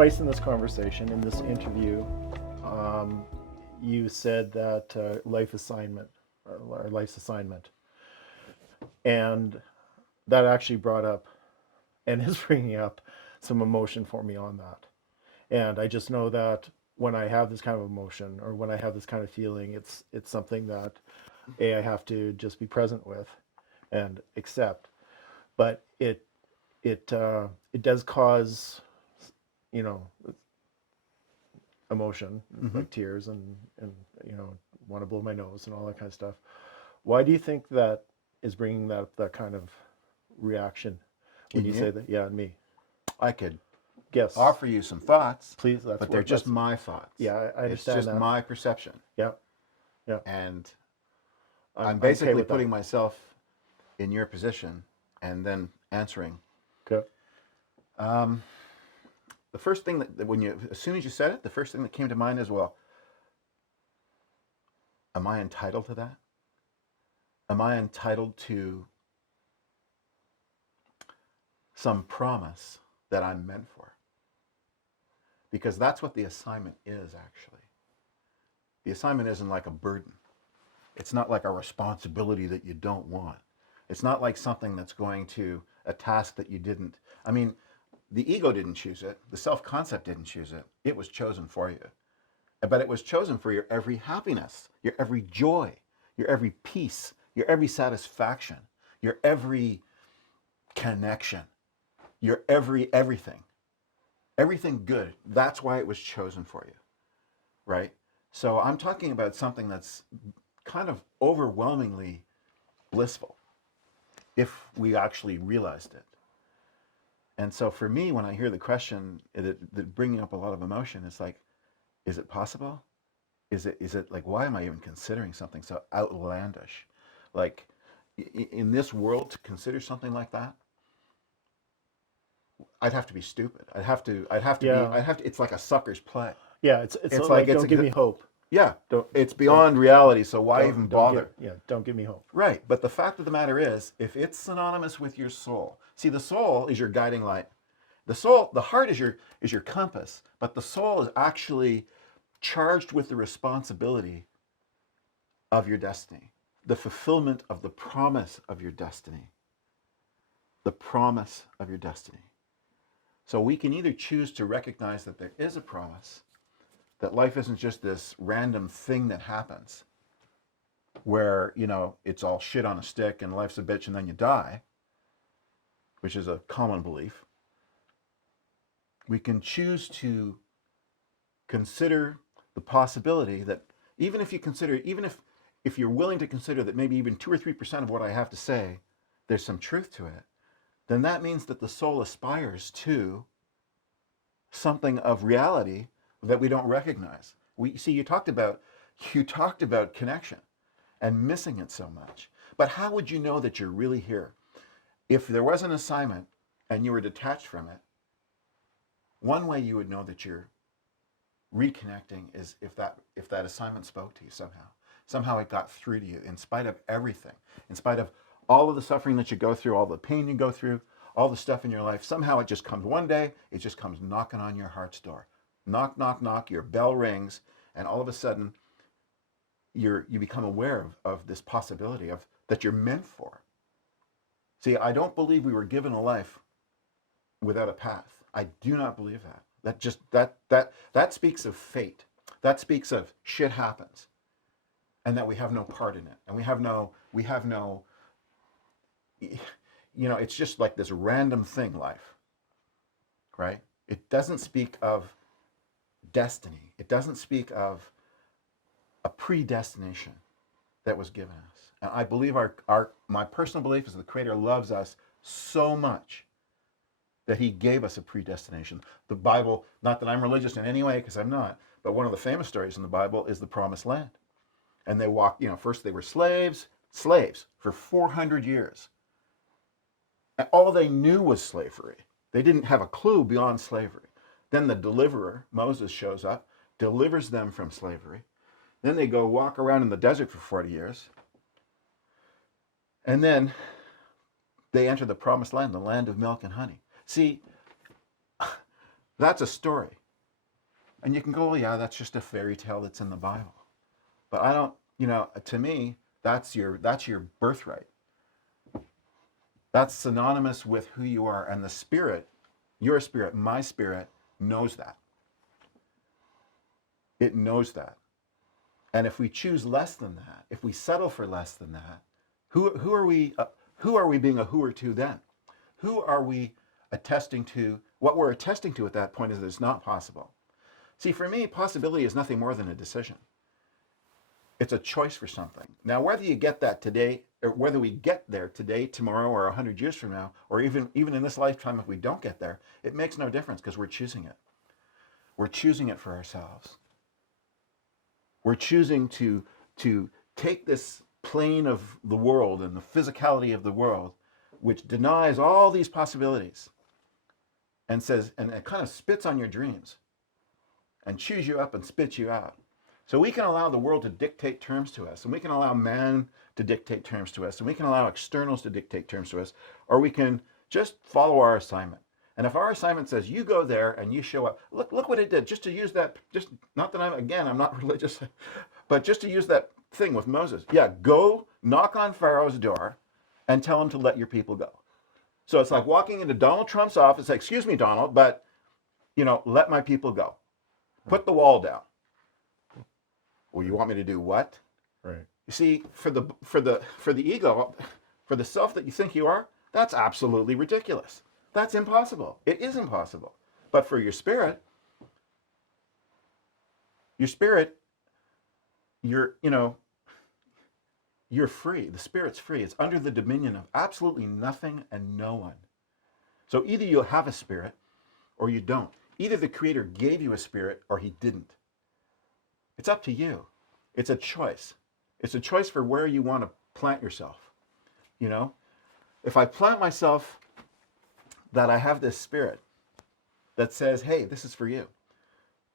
twice in this conversation, in this interview, you said that life assignment, or life's assignment, and that actually brought up and is bringing up some emotion for me on that. And I just know that when I have this kind of emotion or when I have this kind of feeling, it's something that I have to just be present with and accept. But it does cause, you know, emotion, Mm-hmm. like tears and you know, want to blow my nose and all that kind of stuff. Why do you think that is bringing that kind of reaction when In you you, say that? Yeah, in me. I could Guess, offer you some thoughts, please. That's but they're what. just That's my thoughts. yeah. I It's understand just that. my perception. Yeah, yeah. And I'm okay basically with that. putting myself in your position and then answering. Okay. Um, the first thing that when you, as soon as you said it, the first thing that came to mind is, well, am I entitled to that? Am I entitled to some promise that I'm meant for? Because that's what the assignment is, actually. The assignment isn't like a burden. It's not like a responsibility that you don't want. It's not like something that's going to a task that you didn't. I mean, the ego didn't choose it. The self-concept didn't choose it. It was chosen for you. But it was chosen for your every happiness, your every joy, your every peace, your every satisfaction, your every connection, your every everything. Everything good. That's why it was chosen for you, right? So I'm talking about something that's kind of overwhelmingly blissful if we actually realized it. And so for me, when I hear the question that bringing up a lot of emotion, it's like, is it possible? Is it like, why am I even considering something so outlandish? Like in this world to consider something like that, I'd have to be stupid. Yeah, I'd have to, it's like a sucker's play. yeah. It's It's like, like don't give me hope. yeah, Don't it's don't beyond reality. So why even don't give, bother? yeah. Don't give me hope. Right. But the fact of the matter is, if it's synonymous with your soul, see, the soul is your guiding light. The soul, the heart is your compass, but the soul is actually charged with the responsibility of your destiny, the fulfillment of the promise of your destiny, the promise of your destiny. So we can either choose to recognize that there is a promise, that life isn't just this random thing that happens where, you know, it's all shit on a stick and life's a bitch and then you die, which is a common belief. We can choose to consider the possibility that even if you consider, even if you're willing to consider that maybe even 2 or 3% of what I have to say, there's some truth to it, then that means that the soul aspires to something of reality that we don't recognize. We see you talked about connection and missing it so much. But how would you know that you're really here? If there was an assignment and you were detached from it, one way you would know that you're reconnecting is if that assignment spoke to you somehow. Somehow it got through to you in spite of everything, in spite of all of the suffering that you go through, all the pain you go through, all the stuff in your life. Somehow it just comes one day, it just comes knocking on your heart's door. Knock, knock, knock, your bell rings, and all of a sudden you become aware of this possibility of that you're meant for. See, I don't believe we were given a life without a path. I do not believe that. That speaks of fate. That speaks of shit happens, and that we have no part in it, and we have no. It's just like this random thing, life, right? It doesn't speak of destiny. It doesn't speak of a predestination that was given us. And I believe our my personal belief is the Creator loves us so much that he gave us a predestination. The Bible, not that I'm religious in any way, because I'm not, but one of the famous stories in the Bible is the Promised Land. And they walked, first they were slaves for 400 years. And all they knew was slavery. They didn't have a clue beyond slavery. Then the deliverer, Moses, shows up, delivers them from slavery. Then they go walk around in the desert for 40 years. And then they enter the Promised Land, the land of milk and honey. See, That's a story. And you can go, well, yeah, that's just a fairy tale that's in the Bible. But I don't, to me, that's your birthright. That's synonymous with who you are. And the spirit, your spirit, my spirit, knows that. It knows that. And if we choose less than that, if we settle for less than that, who are we being a whoer to then? Who are we attesting to? What we're attesting to at that point is that it's not possible. See, for me, possibility is nothing more than a decision. It's a choice for something. Now, whether you get that today, or whether we get there today, tomorrow, or 100 years from now, or even in this lifetime if we don't get there, it makes no difference because we're choosing it. We're choosing it for ourselves. We're choosing to take this plane of the world and the physicality of the world, which denies all these possibilities, and says, and it kind of spits on your dreams, and chews you up and spits you out. So we can allow the world to dictate terms to us, and we can allow man to dictate terms to us, and we can allow externals to dictate terms to us, or we can just follow our assignment. And if our assignment says you go there and you show up, look what it did. Just to use that, just not that I'm not religious, but just to use that thing with Moses. Yeah, go knock on Pharaoh's door and tell him to let your people go. So it's like walking into Donald Trump's office, say, excuse me, Donald, but let my people go. Put the wall down. Well, you want me to do what? Right. You see, for the ego, for the self that you think you are, that's absolutely ridiculous. That's impossible. It is impossible. But for your spirit, you're free. The spirit's free. It's under the dominion of absolutely nothing and no one. So either you have a spirit or you don't. Either the Creator gave you a spirit or he didn't. It's up to you. It's a choice. It's a choice for where you want to plant yourself. If I plant myself that I have this spirit that says, hey, this is for you.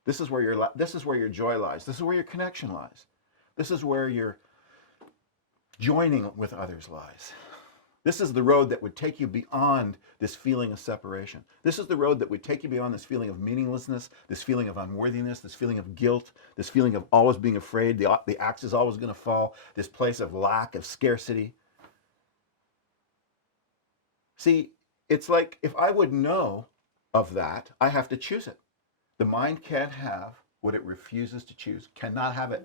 This is where your joy lies. This is where your connection lies. This is where your joining with others lies. This is the road that would take you beyond this feeling of separation. This is the road that would take you beyond this feeling of meaninglessness, this feeling of unworthiness, this feeling of guilt, this feeling of always being afraid, the axe is always going to fall, this place of lack, of scarcity. See, it's like if I would know of that, I have to choose it. The mind can't have what it refuses to choose, cannot have it.